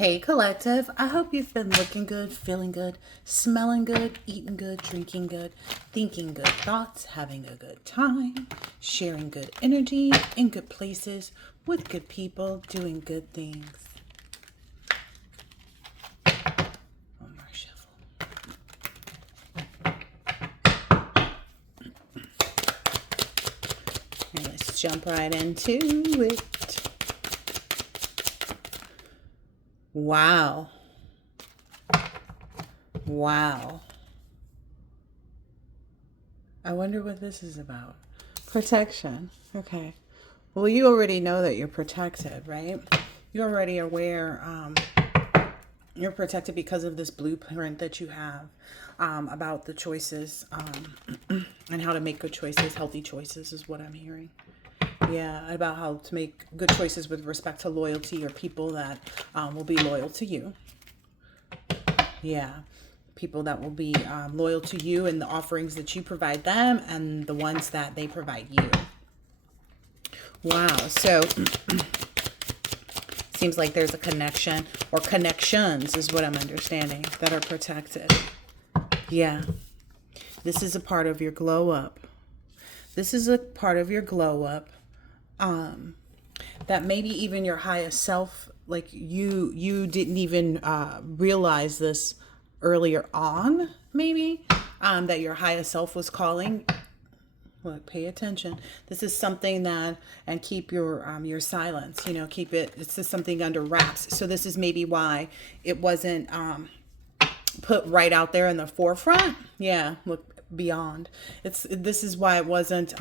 Hey collective, I hope you've been looking good, feeling good, smelling good, eating good, drinking good, thinking good thoughts, having a good time, sharing good energy in good places with good people, doing good things. One more shuffle. And let's jump right into it. Wow. Wow. I wonder what this is about. Protection. Okay. Well, you already know that you're protected, right? You're already aware you're protected because of this blueprint that you have about the choices and how to make good choices, healthy choices is what I'm hearing. Yeah, about how to make good choices with respect to loyalty or people that will be loyal to you. Yeah, people that will be loyal to you and the offerings that you provide them and the ones that they provide you. Wow, so seems like there's a connection or connections is what I'm understanding that are protected. Yeah, this is a part of your glow up. This is a part of your glow up. That maybe even your highest self, like you didn't even realize this earlier on, maybe, that your highest self was calling. Look, pay attention. This is something that, and keep your silence, keep it, this is something under wraps. So this is maybe why it wasn't put right out there in the forefront. Yeah, look beyond. This is why it wasn't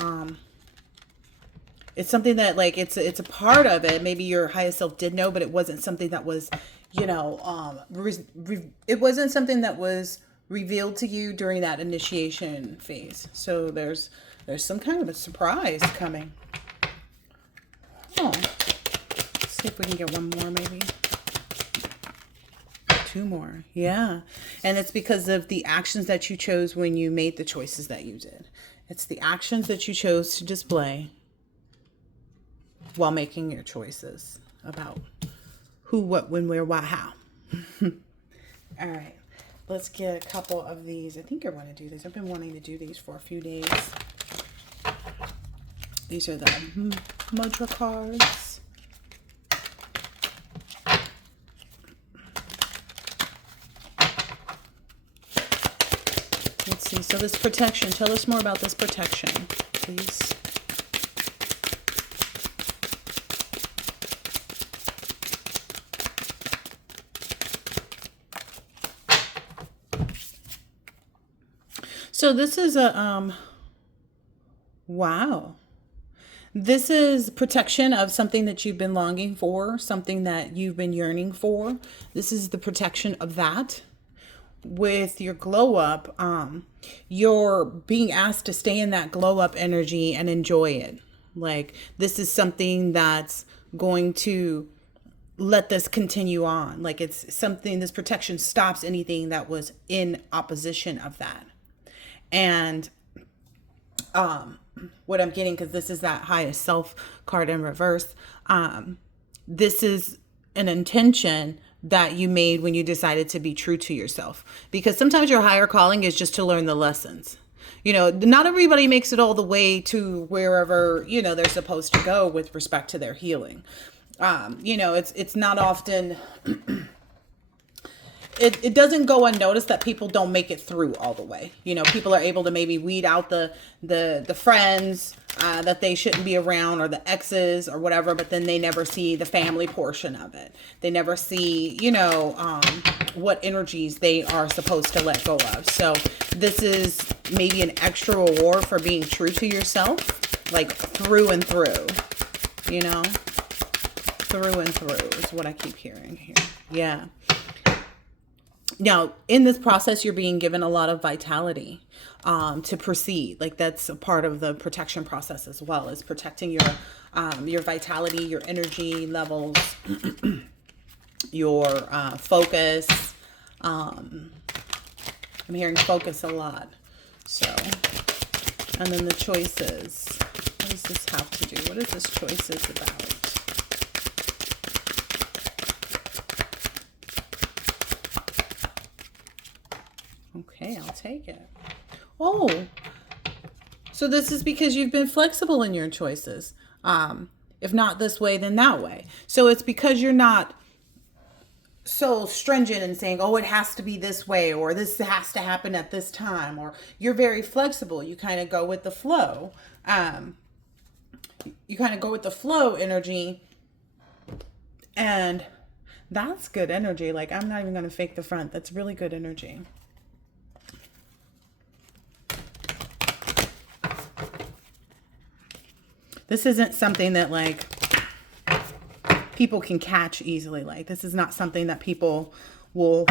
it's something that like it's a part of it. Maybe your highest self did know, but it wasn't something that was, it wasn't something that was revealed to you during that initiation phase. So there's some kind of a surprise coming. Oh, let's see if we can get one more, maybe 2 more. Yeah, and it's because of the actions that you chose when you made the choices that you did. It's the actions that you chose to display while making your choices about who, what, when, where, why, how. All right, let's get a couple of these. I think I want to do these. I've been wanting to do these for a few days. These are the mudra cards. Let's see. So this protection, tell us more about this protection, please. So this is a, wow. This is protection of something that you've been longing for, something that you've been yearning for. This is the protection of that. With your glow up, you're being asked to stay in that glow up energy and enjoy it. Like this is something that's going to let this continue on. Like it's something, this protection stops anything that was in opposition of that. And what I'm getting, because this is that highest self card in reverse, this is an intention that you made when you decided to be true to yourself. Because sometimes your higher calling is just to learn the lessons. Not everybody makes it all the way to wherever, they're supposed to go with respect to their healing. It's not often... It doesn't go unnoticed that people don't make it through all the way. People are able to maybe weed out the friends that they shouldn't be around or the exes or whatever, but then they never see the family portion of it. They never see, what energies they are supposed to let go of. So this is maybe an extra reward for being true to yourself, like through and through, through and through is what I keep hearing here. Yeah. Now, in this process, you're being given a lot of vitality to proceed. Like that's a part of the protection process as well, is protecting your vitality, your energy levels, your focus. I'm hearing focus a lot. So, and then the choices. What does this have to do? What is this choices about? I'll take it. Oh, so this is because you've been flexible in your choices. If not this way, then that way. So it's because you're not so stringent and saying, oh, it has to be this way, or this has to happen at this time, or you're very flexible. You kind of go with the flow. You kind of go with the flow energy, and that's good energy. Like, I'm not even going to fake the front. That's really good energy. This isn't something that like people can catch easily. Like, this is not something that people will,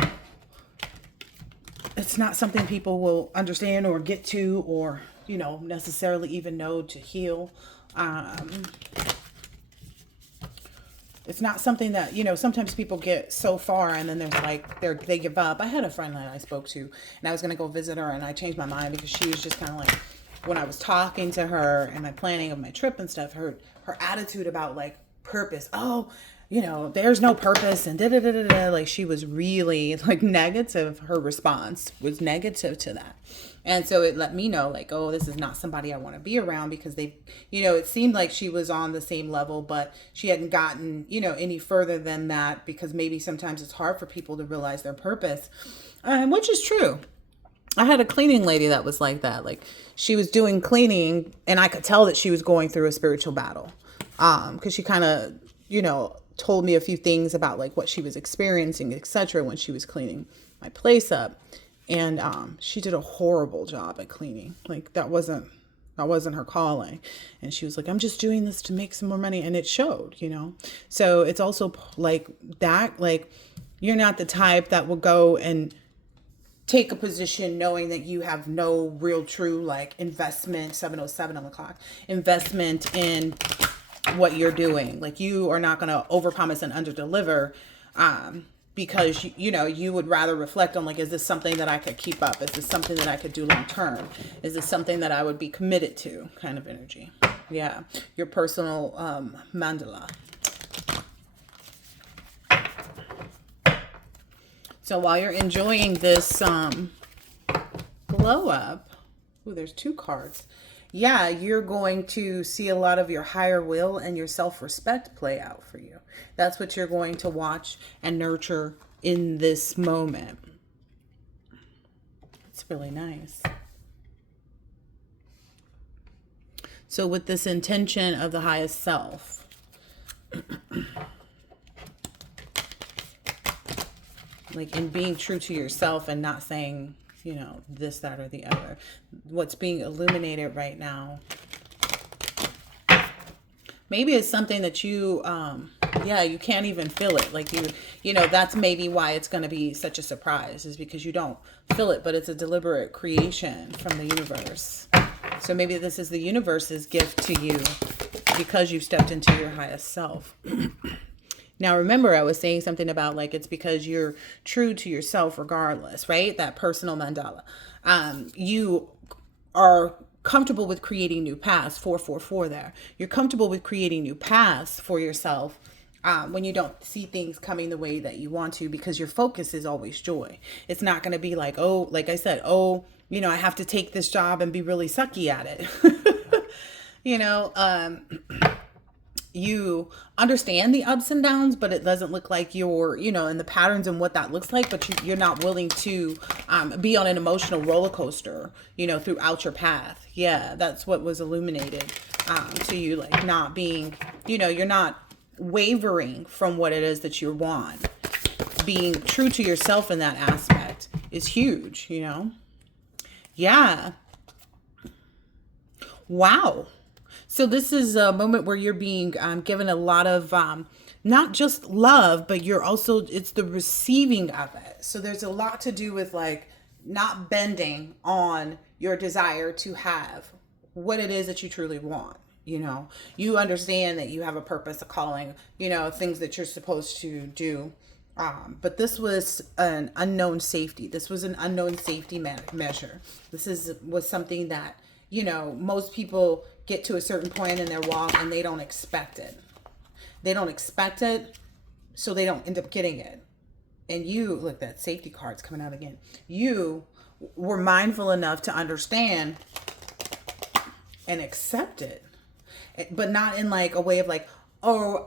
it's not something people will understand or get to, or, you know, necessarily even know to heal. It's not something that, you know, sometimes people get so far and then there's like, they give up. I had a friend that I spoke to, and I was going to go visit her, and I changed my mind because she was just kind of like, when I was talking to her and my planning of my trip and stuff, her attitude about like purpose. Oh, you know, there's no purpose and da da da da da. Like, she was really like negative. Her response was negative to that. And so it let me know, like, oh, this is not somebody I want to be around, because they, you know, it seemed like she was on the same level, but she hadn't gotten, you know, any further than that, because maybe sometimes it's hard for people to realize their purpose, which is true. I had a cleaning lady that was like that. Like, she was doing cleaning and I could tell that she was going through a spiritual battle. Cause she kind of, you know, told me a few things about like what she was experiencing, etc. when she was cleaning my place up. And, she did a horrible job at cleaning. Like, that wasn't her calling. And she was like, I'm just doing this to make some more money. And it showed, you know? So it's also like that, like, you're not the type that will go and take a position knowing that you have no real true like investment, 7:07 on the clock, investment in what you're doing. Like, you are not going to overpromise and underdeliver, because you know, you would rather reflect on like, is this something that I could keep up? Is this something that I could do long term? Is this something that I would be committed to? Kind of energy. Yeah, your personal mandala. So while you're enjoying this glow up, ooh, there's 2 cards. Yeah, you're going to see a lot of your higher will and your self-respect play out for you. That's what you're going to watch and nurture in this moment. It's really nice. So with this intention of the highest self, like, in being true to yourself and not saying, you know, this, that, or the other. What's being illuminated right now, maybe it's something that you, you can't even feel it. Like, you know, that's maybe why it's going to be such a surprise, is because you don't feel it, but it's a deliberate creation from the universe. So maybe this is the universe's gift to you because you've stepped into your highest self. Now, remember, I was saying something about like, it's because you're true to yourself regardless, right? That personal mandala. You are comfortable with creating new paths, 444 there. You're comfortable with creating new paths for yourself when you don't see things coming the way that you want to, because your focus is always joy. It's not going to be like, oh, like I said, oh, you know, I have to take this job and be really sucky at it. You know, you understand the ups and downs, but it doesn't look like you're, you know, in the patterns and what that looks like, but you're not willing to be on an emotional roller coaster, you know, throughout your path. Yeah, that's what was illuminated to you, like not being, you know, you're not wavering from what it is that you want. Being true to yourself in that aspect is huge, you know? Yeah. Wow. So this is a moment where you're being given a lot of not just love, but you're also, it's the receiving of it. So there's a lot to do with like not bending on your desire to have what it is that you truly want. You know, you understand that you have a purpose, a calling, you know, things that you're supposed to do. But this was an unknown safety. This was an unknown safety measure. This was something that, you know, most people get to a certain point in their walk and they don't expect it. They don't expect it, so they don't end up getting it. And you, look, that safety card's coming out again. You we're mindful enough to understand and accept it, but not in like a way of like, oh,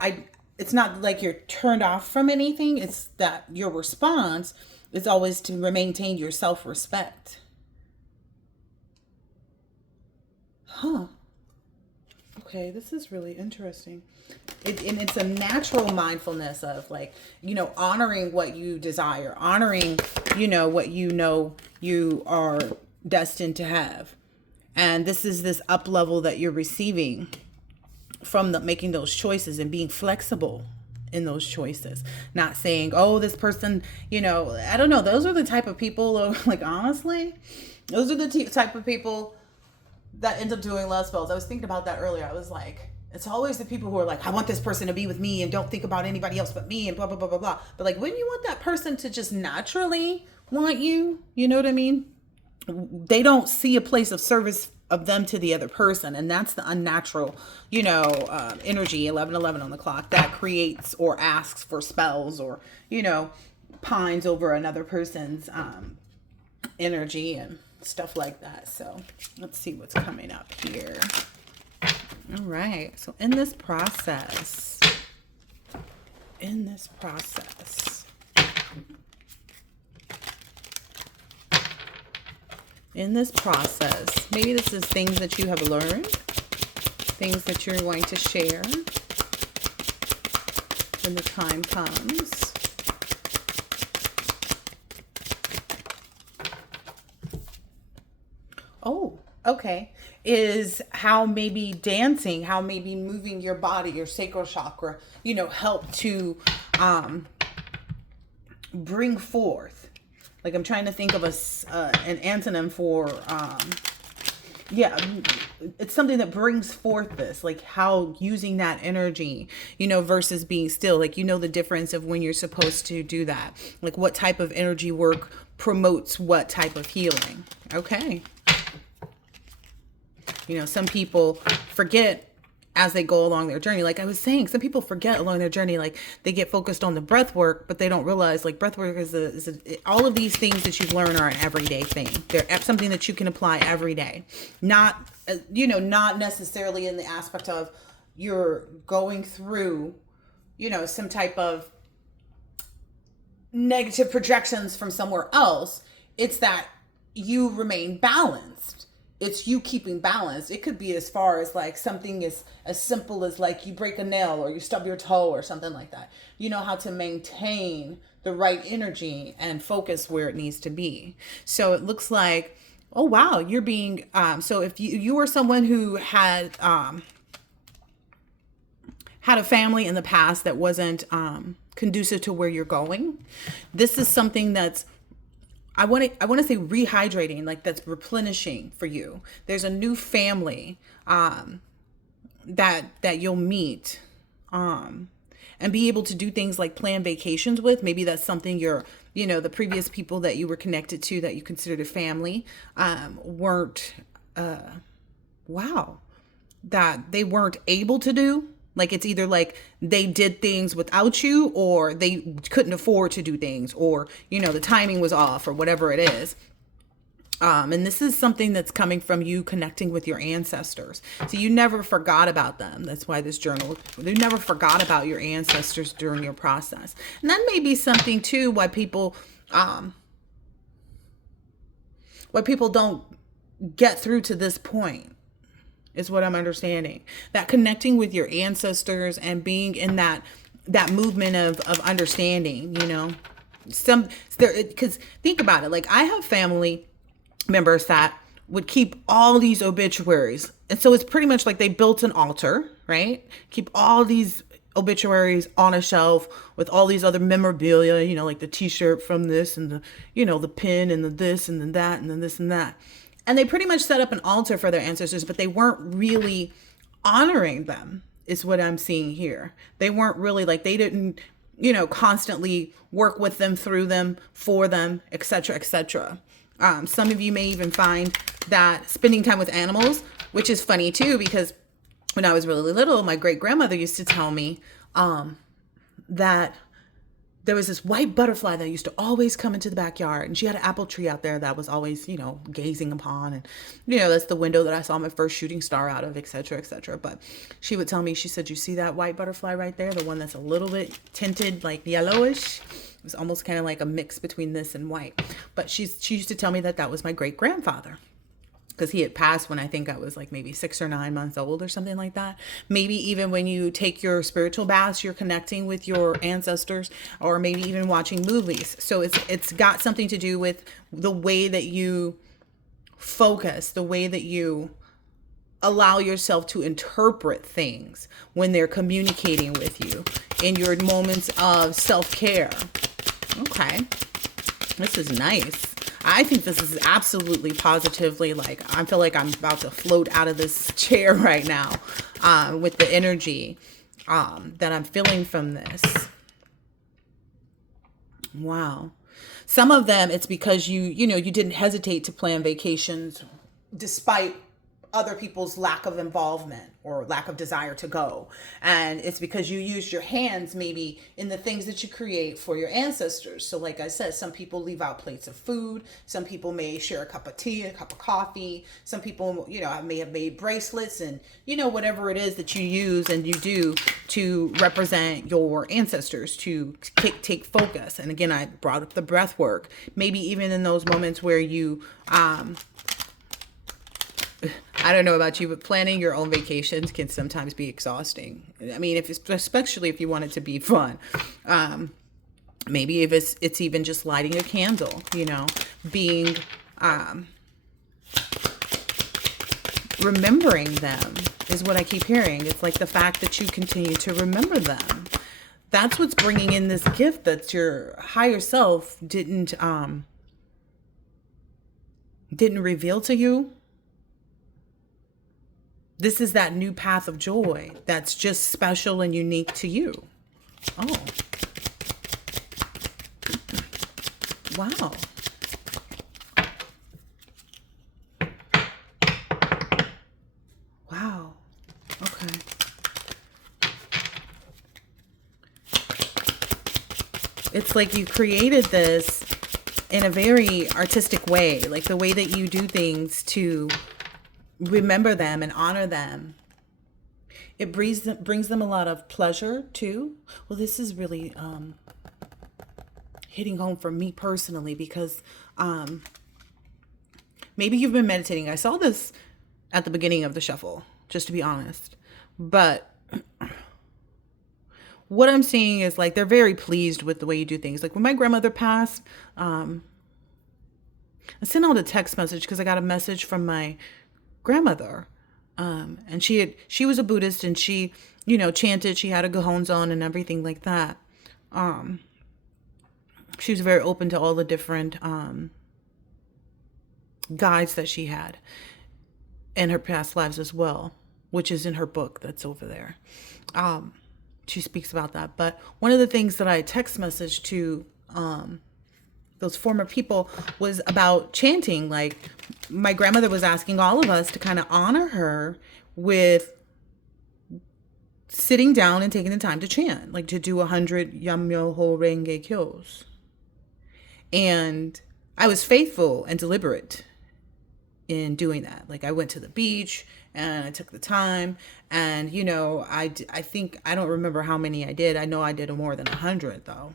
it's not like you're turned off from anything. It's that your response is always to maintain your self-respect. Huh. Okay, this is really interesting. And it's a natural mindfulness of like, honoring what you desire, honoring, what you are destined to have. And this is this up level that you're receiving from making those choices and being flexible in those choices. Not saying, oh, this person, I don't know. Those are the type of people, like, honestly, those are the type of people that end up doing love spells. I was thinking about that earlier. I was like, it's always the people who are like, I want this person to be with me and don't think about anybody else but me and blah, blah, blah, blah, blah. But like, wouldn't you want that person to just naturally want you? You know what I mean? They don't see a place of service of them to the other person. And that's the unnatural, energy, 11:11 on the clock, that creates or asks for spells or, pines over another person's energy and stuff like that. So let's see what's coming up here. All right. So in this process, maybe this is things that you have learned, things that you're going to share when the time comes. Oh, okay. Is how maybe dancing, how maybe moving your body, your sacral chakra, help to bring forth. Like I'm trying to think of an antonym for, it's something that brings forth this, like how using that energy, versus being still, like, the difference of when you're supposed to do that. Like what type of energy work promotes what type of healing. Okay. Some people forget as they go along their journey. Like I was saying, some people forget along their journey, like they get focused on the breath work, but they don't realize like breath work is all of these things that you've learned are an everyday thing. They're something that you can apply every day. Not, not necessarily in the aspect of you're going through, some type of negative projections from somewhere else. It's that you remain balanced. It's you keeping balance. It could be as far as like something as simple as like you break a nail or you stub your toe or something like that. You know how to maintain the right energy and focus where it needs to be. So it looks like, oh wow, you're being, so if you were someone who had a family in the past that wasn't conducive to where you're going, this is something that's, I want to say rehydrating, like that's replenishing for you. There's a new family that you'll meet and be able to do things like plan vacations with. Maybe that's something the previous people that you were connected to that you considered a family weren't that they weren't able to do. Like it's either like they did things without you or they couldn't afford to do things or, the timing was off or whatever it is. And this is something that's coming from you connecting with your ancestors. So you never forgot about them. That's why this journal, you never forgot about your ancestors during your process. And that may be something too, why people don't get through to this point. Is what I'm understanding. That connecting with your ancestors and being in that movement of understanding, because think about it. Like I have family members that would keep all these obituaries. And so it's pretty much like they built an altar, right? Keep all these obituaries on a shelf with all these other memorabilia, like the t-shirt from this and the, the pin and the this and then that and then this and that. And they pretty much set up an altar for their ancestors, but they weren't really honoring them, is what I'm seeing here. They weren't really like, they didn't, constantly work with them, through them, for them, etc., etc. Some of you may even find that spending time with animals, which is funny too, because when I was really little, my great grandmother used to tell me that there was this white butterfly that used to always come into the backyard, and she had an apple tree out there that was always, gazing upon. And, that's the window that I saw my first shooting star out of, et cetera, et cetera. But she would tell me, she said, you see that white butterfly right there? The one that's a little bit tinted like yellowish. It was almost kind of like a mix between this and white. But she used to tell me that was my great grandfather, because he had passed when I think I was like maybe 6 or 9 months old or something like that. Maybe even when you take your spiritual baths, you're connecting with your ancestors, or maybe even watching movies. So it's got something to do with the way that you focus, the way that you allow yourself to interpret things when they're communicating with you in your moments of self-care. Okay, this is nice. I think this is absolutely positively, like, I feel like I'm about to float out of this chair right now with the energy that I'm feeling from this. Wow. Some of them, it's because you didn't hesitate to plan vacations despite other people's lack of involvement or lack of desire to go. And it's because you used your hands maybe in the things that you create for your ancestors. So like I said, some people leave out plates of food. Some people may share a cup of tea, a cup of coffee. Some people, may have made bracelets and, whatever it is that you use and you do to represent your ancestors, to take focus. And again, I brought up the breath work. Maybe even in those moments where you, I don't know about you, but planning your own vacations can sometimes be exhausting. I mean, especially if you want it to be fun. Maybe if it's even just lighting a candle, being, remembering them is what I keep hearing. It's like the fact that you continue to remember them. That's what's bringing in this gift that your higher self didn't reveal to you. This is that new path of joy that's just special and unique to you. Oh. Wow. Wow. Okay. It's like you created this in a very artistic way, like the way that you do things to remember them and honor them. It brings them a lot of pleasure too. Well, this is really hitting home for me personally, because maybe you've been meditating. I saw this at the beginning of the shuffle, just to be honest. But what I'm seeing is like they're very pleased with the way you do things. Like when my grandmother passed, I sent out a text message because I got a message from my grandmother, and she was a Buddhist, and she chanted, she had a cajon on and everything like that. She was very open to all the different guides that she had in her past lives as well, which is in her book that's over there. She speaks about that. But one of the things that I text messaged to those former people was about chanting. Like my grandmother was asking all of us to kind of honor her with sitting down and taking the time to chant, like to do 100 Yam-myoho Renge Kyos. And I was faithful and deliberate in doing that. Like I went to the beach and I took the time, and I think, I don't remember how many I did. I know I did more than 100 though.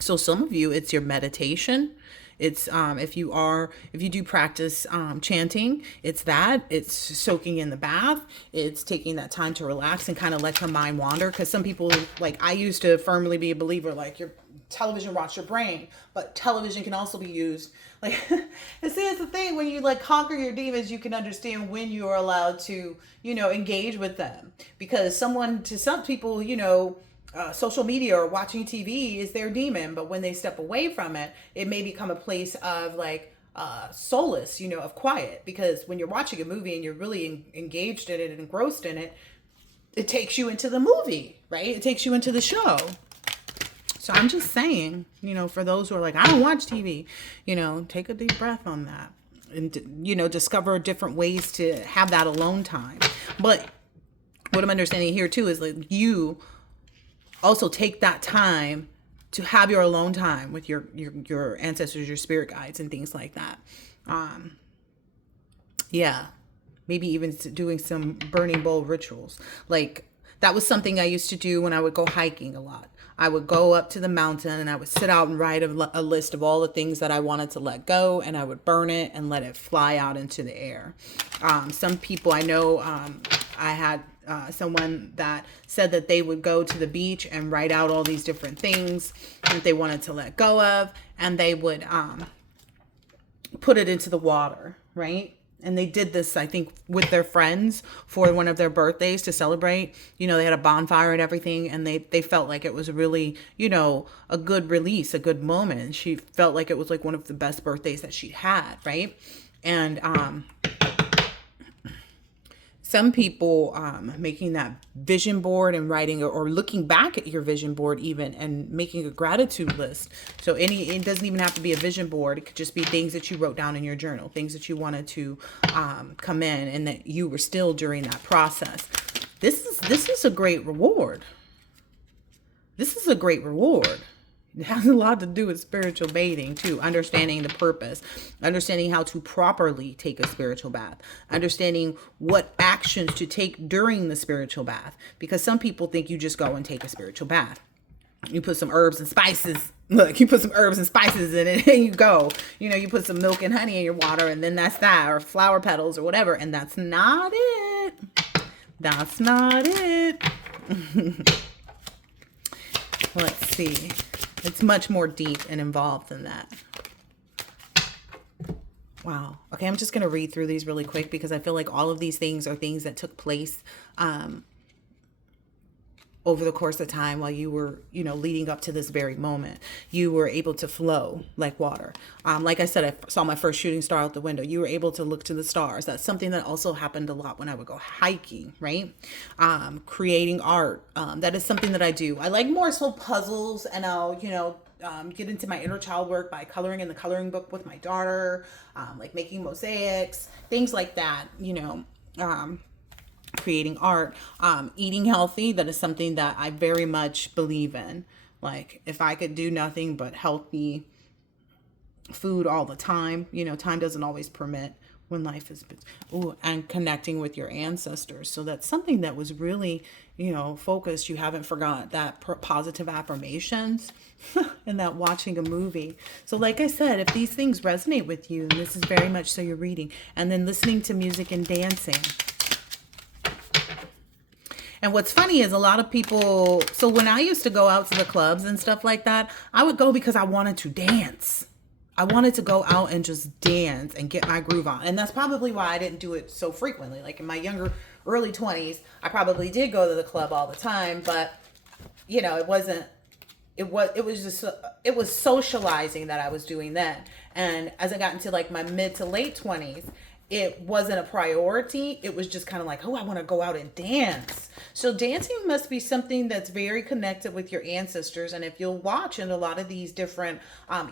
So some of you, it's your meditation. It's if you do practice chanting, it's soaking in the bath. It's taking that time to relax and kind of let your mind wander. Because some people, like I used to firmly be a believer, like your television rots your brain, but television can also be used. Like, and see, it's the thing, when you like conquer your demons, you can understand when you are allowed to, engage with them. Because to some people, social media or watching TV is their demon, but when they step away from it, it may become a place of like solace, of quiet. Because when you're watching a movie and you're really engaged in it and engrossed in it, it takes you into the movie, right? It takes you into the show. So I'm just saying, for those who are like, I don't watch TV, take a deep breath on that and, discover different ways to have that alone time. But what I'm understanding here too is like you also take that time to have your alone time with your ancestors, your spirit guides, and things like that. Yeah, maybe even doing some burning bowl rituals. Like that was something I used to do when I would go hiking a lot. I would go up to the mountain and I would sit out and write a list of all the things that I wanted to let go, and I would burn it and let it fly out into the air. Some people I know, I had someone that said that they would go to the beach and write out all these different things that they wanted to let go of, and they would put it into the water, right? And they did this, I think, with their friends for one of their birthdays to celebrate. You know, they had a bonfire and everything, and they felt like it was really, you know, a good release, a good moment. She felt like it was like one of the best birthdays that she'd had, right? And some people making that vision board and writing, or looking back at your vision board even, and making a gratitude list. So it doesn't even have to be a vision board. It could just be things that you wrote down in your journal, things that you wanted to come in and that you were still during that process. This is a great reward. This is a great reward. It has a lot to do with spiritual bathing too, understanding the purpose, understanding how to properly take a spiritual bath, understanding what actions to take during the spiritual bath. Because some people think you just go and take a spiritual bath. You put some herbs and spices. Look, you put some herbs and spices in it and you go. You know, you put some milk and honey in your water and then that's that, or flower petals or whatever. And that's not it. That's not it. Let's see. It's much more deep and involved than that. Wow. Okay, I'm just going to read through these really quick because I feel like all of these things are things that took place over the course of time while you were, you know, leading up to this very moment. You were able to flow like water. Like I said, I saw my first shooting star out the window. You were able to look to the stars. That's something that also happened a lot when I would go hiking, right? Creating art. That is something that I do. I like more so puzzles, and I'll, you know, get into my inner child work by coloring in the coloring book with my daughter, like making mosaics, things like that, you know, creating art, eating healthy. That is something that I very much believe in. Like if I could do nothing but healthy food all the time, you know, time doesn't always permit when life is, and connecting with your ancestors. So that's something that was really, you know, focused. You haven't forgot that positive affirmations and that watching a movie. So like I said, if these things resonate with you, and this is very much so you're reading, and then listening to music and dancing. And what's funny is a lot of people, so when I used to go out to the clubs and stuff like that, I would go because I wanted to dance. I wanted to go out and just dance and get my groove on. And that's probably why I didn't do it so frequently. Like in my younger, early 20s, I probably did go to the club all the time, but you know, it was socializing that I was doing then. And as I got into like my mid to late 20s, it wasn't a priority. It was just kind of like, oh, I want to go out and dance. So dancing must be something that's very connected with your ancestors. And if you'll watch in a lot of these different,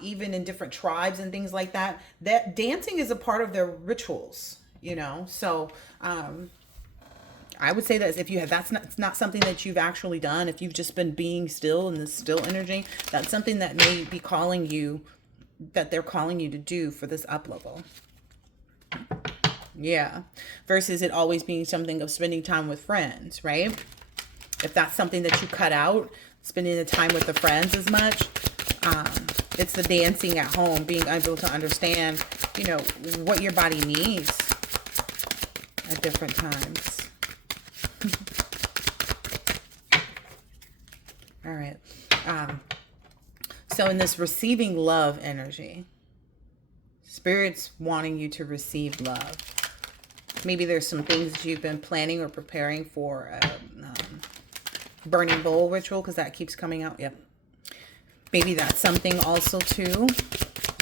even in different tribes and things like that, that dancing is a part of their rituals, you know? So, I would say that if you have, it's not something that you've actually done. If you've just been being still in this still energy, that's something that may be calling you, that they're calling you to do for this up level. Yeah. Versus it always being something of spending time with friends, right? If that's something that you cut out, spending the time with the friends as much, it's the dancing at home, being able to understand, you know, what your body needs at different times. All right. So in this receiving love energy, Spirit's wanting you to receive love. Maybe there's some things that you've been planning or preparing for a burning bowl ritual, because that keeps coming out. Yep. Maybe that's something also too.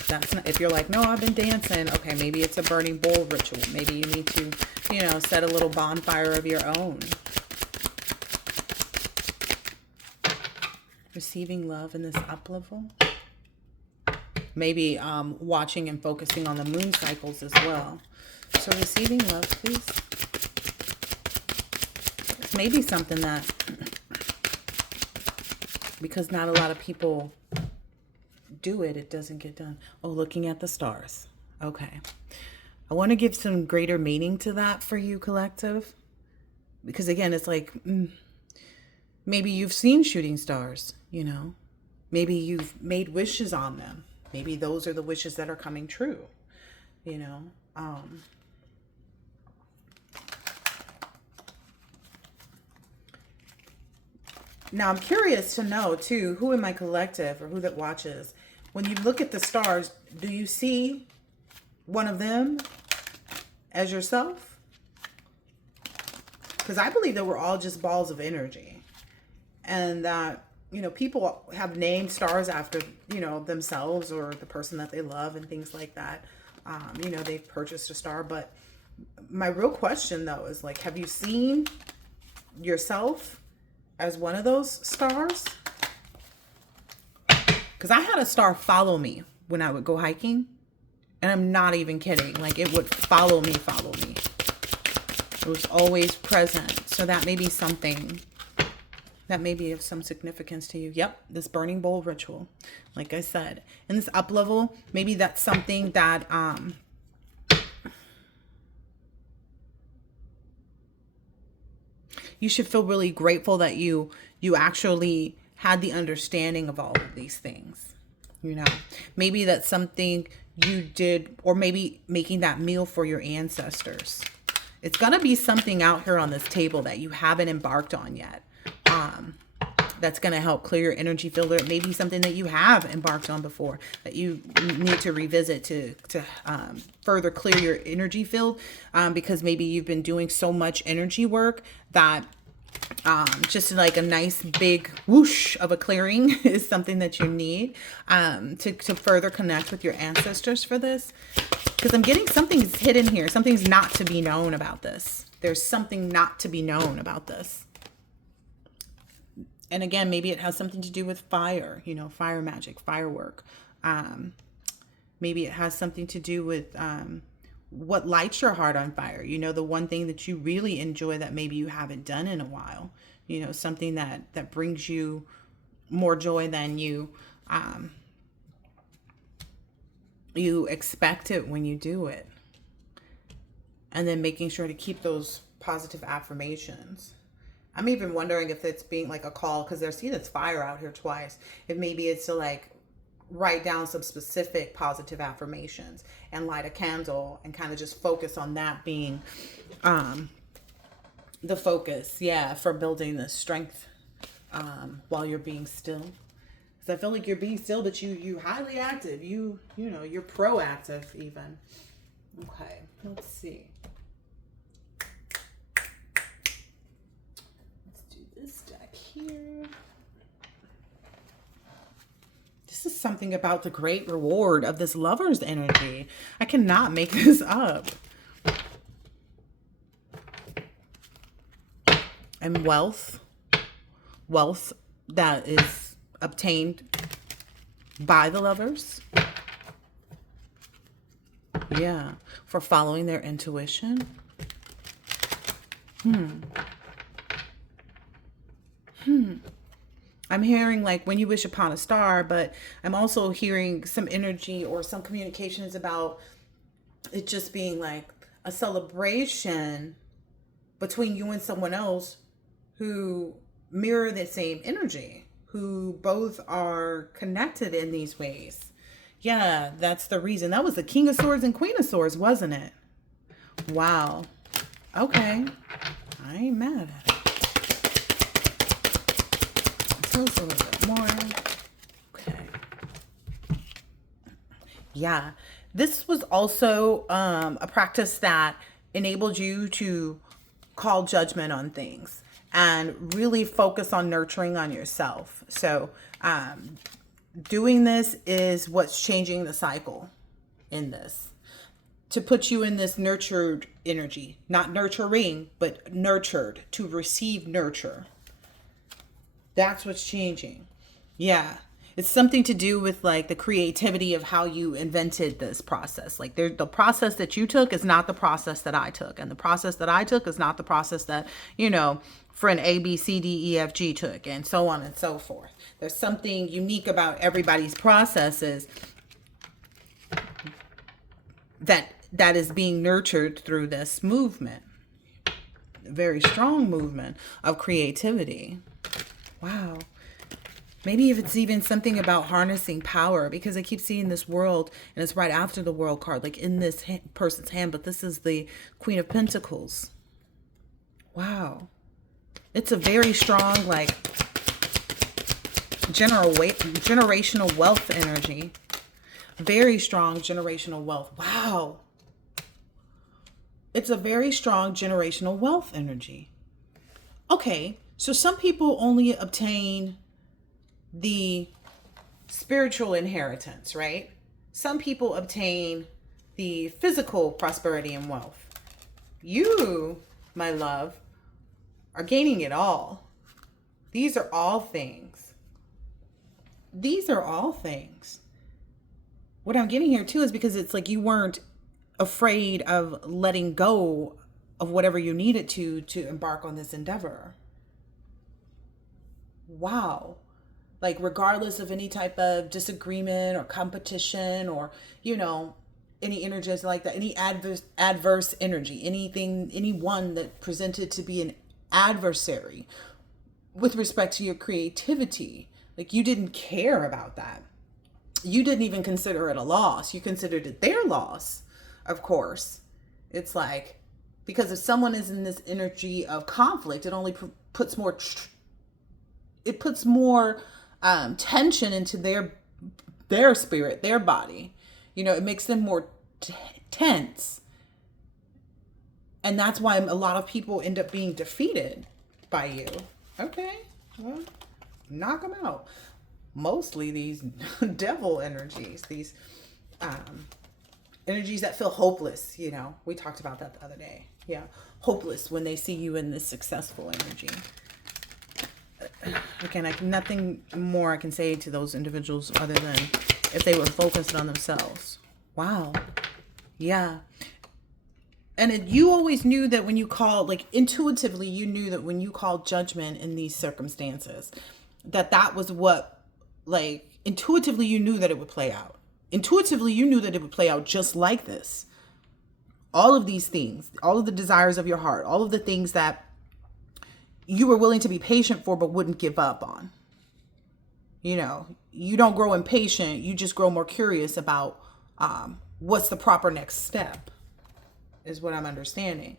That's not, if you're like, no, I've been dancing. Okay, maybe it's a burning bowl ritual. Maybe you need to, you know, set a little bonfire of your own. Receiving love in this up level. Maybe watching and focusing on the moon cycles as well. So receiving love, please. It's maybe something that, because not a lot of people do it, it doesn't get done. Oh, looking at the stars. Okay. I want to give some greater meaning to that for you, collective. Because again, it's like, maybe you've seen shooting stars, you know. Maybe you've made wishes on them. Maybe those are the wishes that are coming true, you know. Now, I'm curious to know, too, who in my collective or who that watches, when you look at the stars, do you see one of them as yourself? Because I believe that we're all just balls of energy. And that, you know, people have named stars after, you know, themselves or the person that they love and things like that. You know, they've purchased a star. But my real question, though, is like, have you seen yourself as one of those stars? Because I had a star follow me when I would go hiking. And I'm not even kidding. Like, it would follow me. It was always present. So that may be something that may be of some significance to you. Yep, this burning bowl ritual. Like I said, in this up level, maybe that's something that you should feel really grateful that you actually had the understanding of all of these things. You know, maybe that's something you did, or maybe making that meal for your ancestors. It's gonna be something out here on this table that you haven't embarked on yet. That's going to help clear your energy field. Or it may be something that you have embarked on before that you need to revisit to further clear your energy field, because maybe you've been doing so much energy work that just like a nice big whoosh of a clearing is something that you need to further connect with your ancestors for this. Because I'm getting something's hidden here. Something's not to be known about this. There's something not to be known about this. And again, maybe it has something to do with fire, you know, fire magic, firework. Maybe it has something to do with what lights your heart on fire. You know, the one thing that you really enjoy that maybe you haven't done in a while. You know, something that brings you more joy than you expect it when you do it. And then making sure to keep those positive affirmations. I'm even wondering if it's being like a call, because there's it's fire out here twice. If maybe it's to like write down some specific positive affirmations and light a candle and kind of just focus on that being the focus, for building the strength while you're being still. Because I feel like you're being still, but you highly active. You know, you're proactive even. Okay, let's see. Here. This is something about the great reward of this lover's energy. I cannot make this up. And wealth that is obtained by the lovers. Yeah, for following their intuition. I'm hearing like when you wish upon a star, but I'm also hearing some energy or some communications about it just being like a celebration between you and someone else who mirror the same energy, who both are connected in these ways. Yeah, that's the reason. That was the King of Swords and Queen of Swords, wasn't it? Wow. Okay. I ain't mad at it. Tell us a little bit more. Okay. Yeah. This was also a practice that enabled you to call judgment on things and really focus on nurturing on yourself. So doing this is what's changing the cycle in this. To put you in this nurtured energy. Not nurturing, but nurtured. To receive nurture. That's what's changing. Yeah. It's something to do with like the creativity of how you invented this process. Like the process that you took is not the process that I took. And the process that I took is not the process that, friend A, B, C, D, E, F, G took, and so on and so forth. There's something unique about everybody's processes that is being nurtured through this movement. A very strong movement of creativity. Wow. Maybe if it's even something about harnessing power, because I keep seeing this world, and it's right after the world card, like in this person's hand, but this is the Queen of Pentacles. Wow. It's a very strong, like, generational wealth energy. Very strong generational wealth. Wow. It's a very strong generational wealth energy. Okay, so some people only obtain the spiritual inheritance, right? Some people obtain the physical prosperity and wealth. You, my love, are gaining it all. These are all things. These are all things. What I'm getting here too is because it's like you weren't afraid of letting go of whatever you needed to embark on this endeavor. Wow. Like regardless of any type of disagreement or competition or, any energies like that, any adverse energy, anyone that presented to be an adversary with respect to your creativity, like you didn't care about that. You didn't even consider it a loss. You considered it their loss, of course. It's like, because if someone is in this energy of conflict, it only puts more tension into their spirit, their body. It makes them more tense. And that's why a lot of people end up being defeated by you. Okay, well, knock them out. Mostly these devil energies, these energies that feel hopeless. We talked about that the other day. Yeah, hopeless when they see you in this successful energy. Again, nothing more I can say to those individuals other than if they were focused on themselves. Wow. Yeah. And you always knew that when you called, like intuitively, you knew that when you called judgment in these circumstances, that was what, like, intuitively you knew that it would play out. Intuitively, you knew that it would play out just like this. All of these things, all of the desires of your heart, all of the things that you were willing to be patient for but wouldn't give up on. You don't grow impatient. You just grow more curious about what's the proper next step, is what I'm understanding.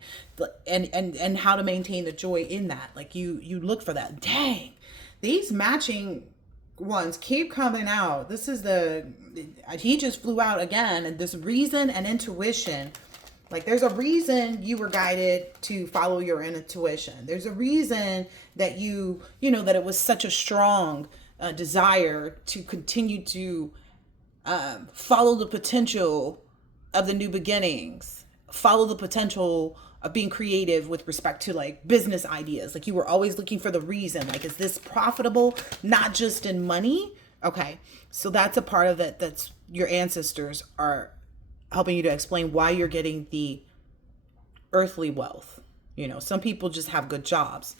And how to maintain the joy in that. Like you look for that. Dang, these matching ones keep coming out. This is he just flew out again. And this reason and intuition. Like there's a reason you were guided to follow your intuition. There's a reason that that it was such a strong desire to continue to follow the potential of the new beginnings, follow the potential of being creative with respect to like business ideas. Like you were always looking for the reason, like, is this profitable? Not just in money. Okay. So that's a part of it. That's your ancestors are helping you to explain why you're getting the earthly wealth. Some people just have good jobs,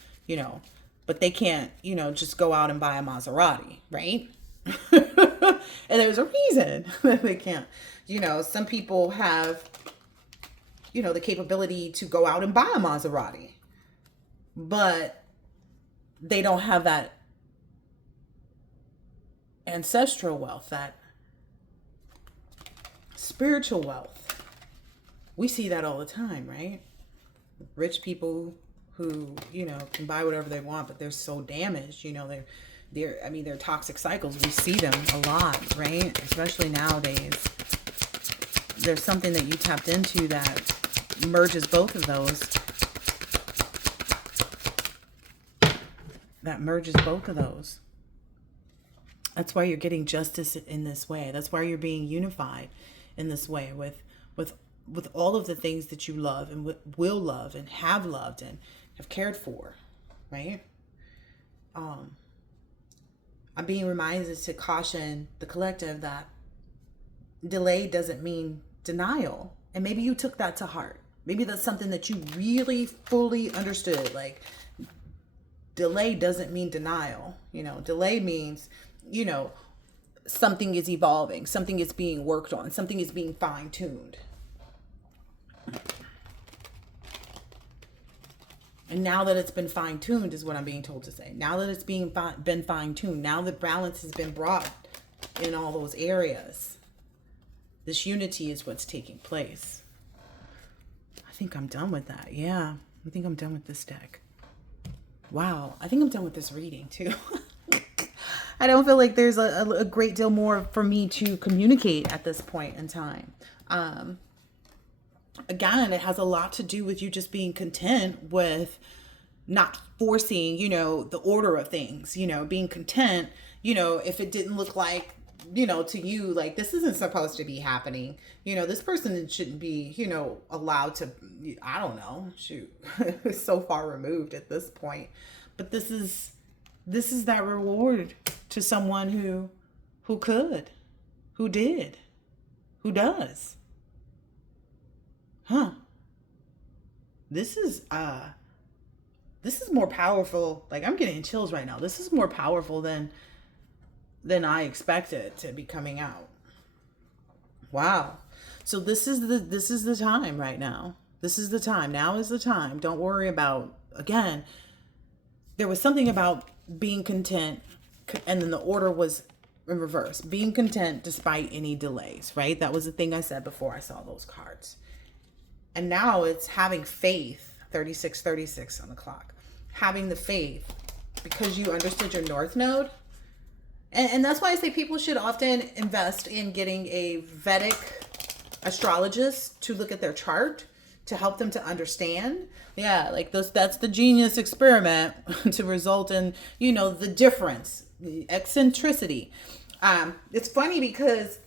but they can't, just go out and buy a Maserati, right? And there's a reason that they can't. Some people have, the capability to go out and buy a Maserati, but they don't have that ancestral wealth, that spiritual wealth. We see that all the time, right? Rich people who, can buy whatever they want, but they're so damaged, they're toxic cycles. We see them a lot, right? Especially nowadays. There's something that you tapped into that merges both of those. That's why you're getting justice in this way. That's why you're being unified in this way with all of the things that you love and will love and have loved and have cared for, right? I'm being reminded to caution the collective that delay doesn't mean denial. And maybe you took that to heart. Maybe that's something that you really fully understood. Like, delay doesn't mean denial. Delay means, something is evolving, something is being worked on, something is being fine-tuned. And now that it's been fine-tuned is what I'm being told to say. Now that it's been fine-tuned, now that balance has been brought in all those areas, this unity is what's taking place. I think I'm done with that. Yeah, I think I'm done with this deck. Wow, I think I'm done with this reading too. I don't feel like there's a great deal more for me to communicate at this point in time. Again, it has a lot to do with you just being content with not forcing, the order of things, being content, if it didn't look like, to you, like, this isn't supposed to be happening. This person shouldn't be, allowed to, I don't know, shoot, so far removed at this point. But this is that reward to someone who could, who did, who does. This is more powerful. Like, I'm getting chills right now. This is more powerful than I expected to be coming out. Wow. So this is the time right now. This is the time. Now is the time. Don't worry about, again, there was something about being content, and then the order was in reverse. Being content despite any delays, right? That was the thing I said before I saw those cards. And now it's having faith, 3636 on the clock. Having the faith because you understood your North Node. And that's why I say people should often invest in getting a Vedic astrologist to look at their chart to help them to understand. Yeah, like that's the genius experiment to result in, the difference, the eccentricity. It's funny because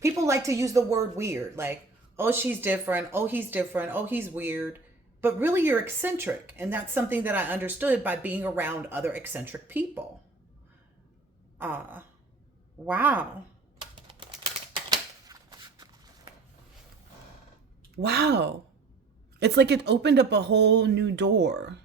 people like to use the word weird, like, oh, she's different. Oh, he's different. Oh, he's weird. But really, you're eccentric. And that's something that I understood by being around other eccentric people. Wow. Wow. It's like it opened up a whole new door.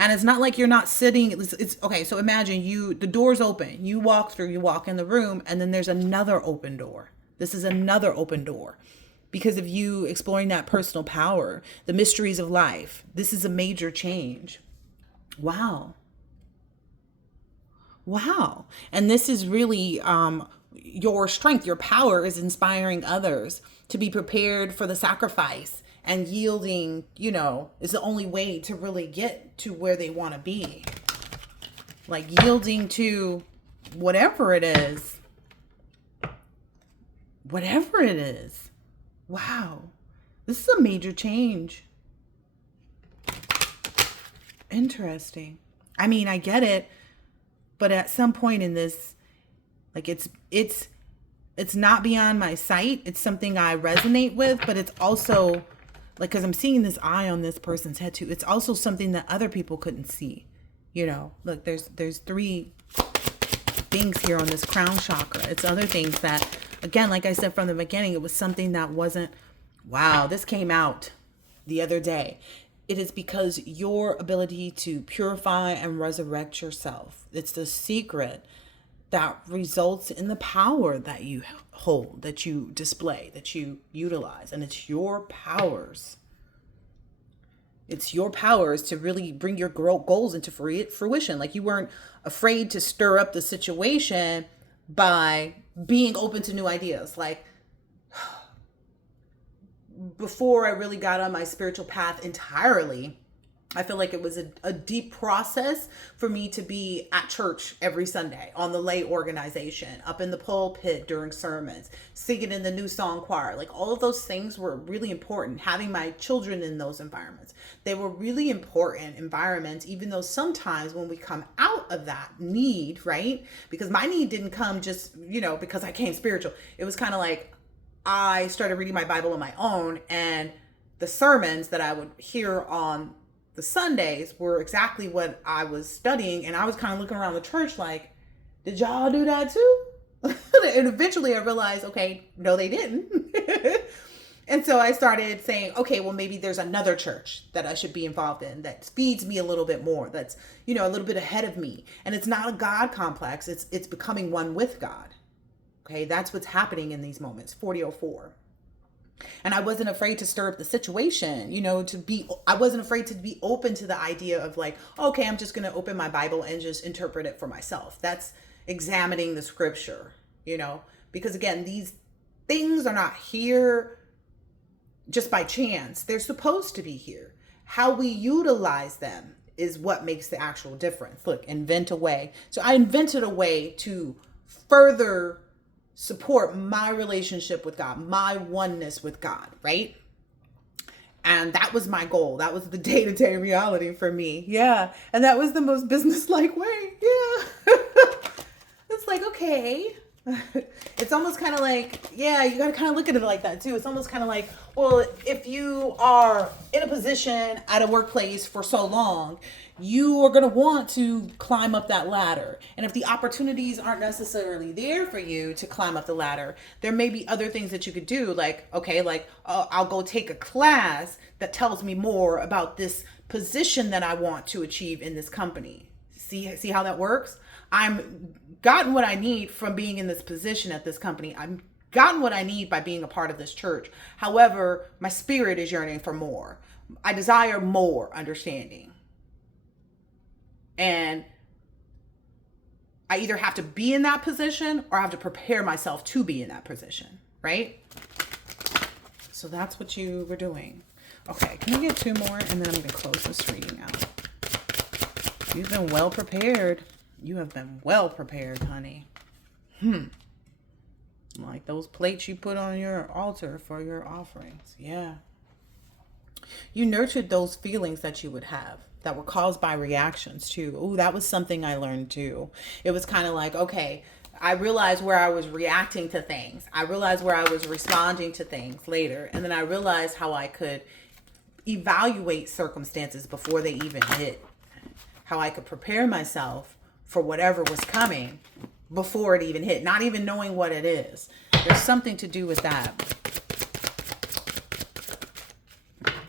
And it's not like you're not sitting. It's okay. So imagine the door's open. You walk through, you walk in the room, and then there's another open door. This is another open door because of you exploring that personal power, the mysteries of life. This is a major change. Wow. Wow. And this is really your strength, your power is inspiring others to be prepared for the sacrifice, and yielding, is the only way to really get to where they want to be. Like yielding to whatever it is. Whatever it is. Wow. This is a major change. Interesting. I mean, I get it. But at some point in this, like it's not beyond my sight. It's something I resonate with, but it's also like, because I'm seeing this eye on this person's head too. It's also something that other people couldn't see. Look, there's 3 things here on this crown chakra. It's other things that, again, like I said from the beginning, it was something that wasn't, wow, this came out the other day. It is because your ability to purify and resurrect yourself. It's the secret that results in the power that you hold, that you display, that you utilize. And it's your powers. It's your powers to really bring your goals into fruition. Like, you weren't afraid to stir up the situation by being open to new ideas. Like, before I really got on my spiritual path entirely, I feel like it was a deep process for me to be at church every Sunday, on the lay organization, up in the pulpit during sermons, singing in the new song choir. Like, all of those things were really important. Having my children in those environments, they were really important environments, even though sometimes when we come out of that need, right? Because my need didn't come just, because I came spiritual. It was kind of like I started reading my Bible on my own, and the sermons that I would hear on the Sundays were exactly what I was studying. And I was kind of looking around the church like, did y'all do that too? And eventually I realized, okay, no, they didn't. And so I started saying, okay, well, maybe there's another church that I should be involved in that feeds me a little bit more, that's, a little bit ahead of me. And it's not a God complex. It's becoming one with God. Okay, that's what's happening in these moments. 4004. And I wasn't afraid to stir up the situation, I wasn't afraid to be open to the idea of like, okay, I'm just going to open my Bible and just interpret it for myself. That's examining the scripture, because again, these things are not here just by chance. They're supposed to be here. How we utilize them is what makes the actual difference. Look, invent a way. So I invented a way to further support my relationship with God, my oneness with God, right? And that was my goal. That was the day-to-day reality for me. Yeah. And that was the most business-like way. Yeah. It's like, okay. It's almost kind of like, yeah, you got to kind of look at it like that too. It's almost kind of like, well, if you are in a position at a workplace for so long, you are going to want to climb up that ladder. And if the opportunities aren't necessarily there for you to climb up the ladder, there may be other things that you could do. Like, okay, I'll go take a class that tells me more about this position that I want to achieve in this company. See how that works? I'm gotten what I need from being in this position at this company. I'm gotten what I need by being a part of this church. However, my spirit is yearning for more. I desire more understanding. And I either have to be in that position or I have to prepare myself to be in that position, right? So that's what you were doing. Okay, can we get 2 more? And then I'm going to close this reading out. You've been well prepared. You have been well prepared, honey. Like those plates you put on your altar for your offerings. Yeah. You nurtured those feelings that you would have that were caused by reactions too. Oh, that was something I learned too. It was kind of like, okay, I realized where I was reacting to things. I realized where I was responding to things later. And then I realized how I could evaluate circumstances before they even hit. How I could prepare myself for whatever was coming before it even hit, not even knowing what it is. There's something to do with that.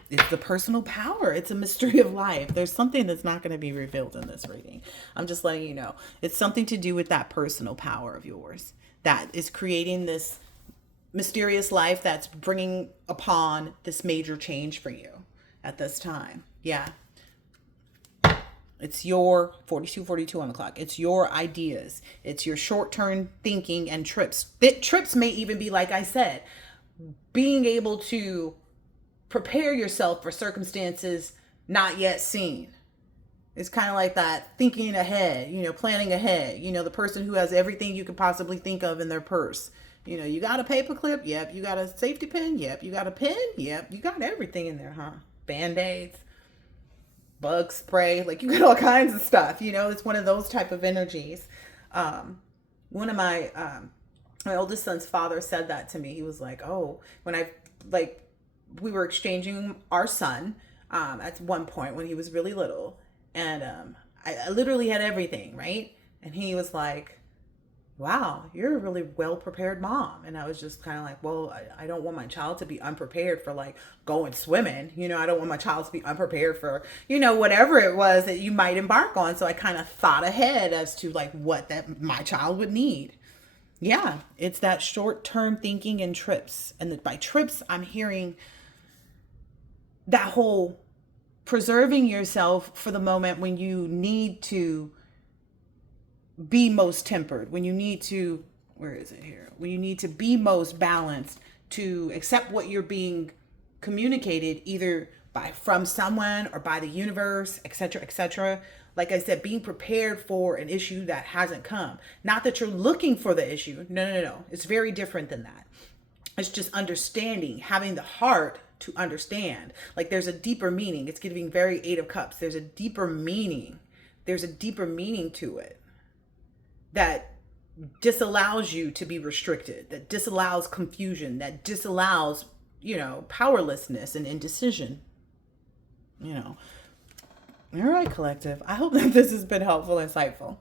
It's the personal power. It's a mystery of life. There's something that's not going to be revealed in this reading. I'm just letting you know. It's something to do with that personal power of yours that is creating this mysterious life that's bringing upon this major change for you at this time. Yeah. It's your 42 on the clock. It's your ideas. It's your short-term thinking and trips. Trips may even be, like I said, being able to prepare yourself for circumstances not yet seen. It's kind of like that thinking ahead, planning ahead. The person who has everything you could possibly think of in their purse. You got a paper clip? Yep. You got a safety pin? Yep. You got a pen? Yep. You got everything in there, huh? Band-Aids, bug spray, like you got all kinds of stuff. It's one of those type of energies. One of my oldest son's father said that to me. He was like, oh, when we were exchanging our son at one point when he was really little, and I literally had everything, right? And he was like, wow, you're a really well prepared mom. And I was just kind of like, well, I don't want my child to be unprepared for like going swimming. I don't want my child to be unprepared for, whatever it was that you might embark on. So I kind of thought ahead as to like what that my child would need. Yeah, it's that short-term thinking and trips. And by trips, I'm hearing that whole preserving yourself for the moment when you need to be most tempered, when you need to, when you need to be most balanced, to accept what you're being communicated either from someone or by the universe, etc., etc. Like I said, being prepared for an issue that hasn't come. Not that you're looking for the issue. No. It's very different than that. It's just understanding, having the heart to understand. Like there's a deeper meaning. It's giving very 8 of Cups. There's a deeper meaning. There's a deeper meaning to it that disallows you to be restricted, that disallows confusion, that disallows, powerlessness and indecision. All right, collective. I hope that this has been helpful, insightful.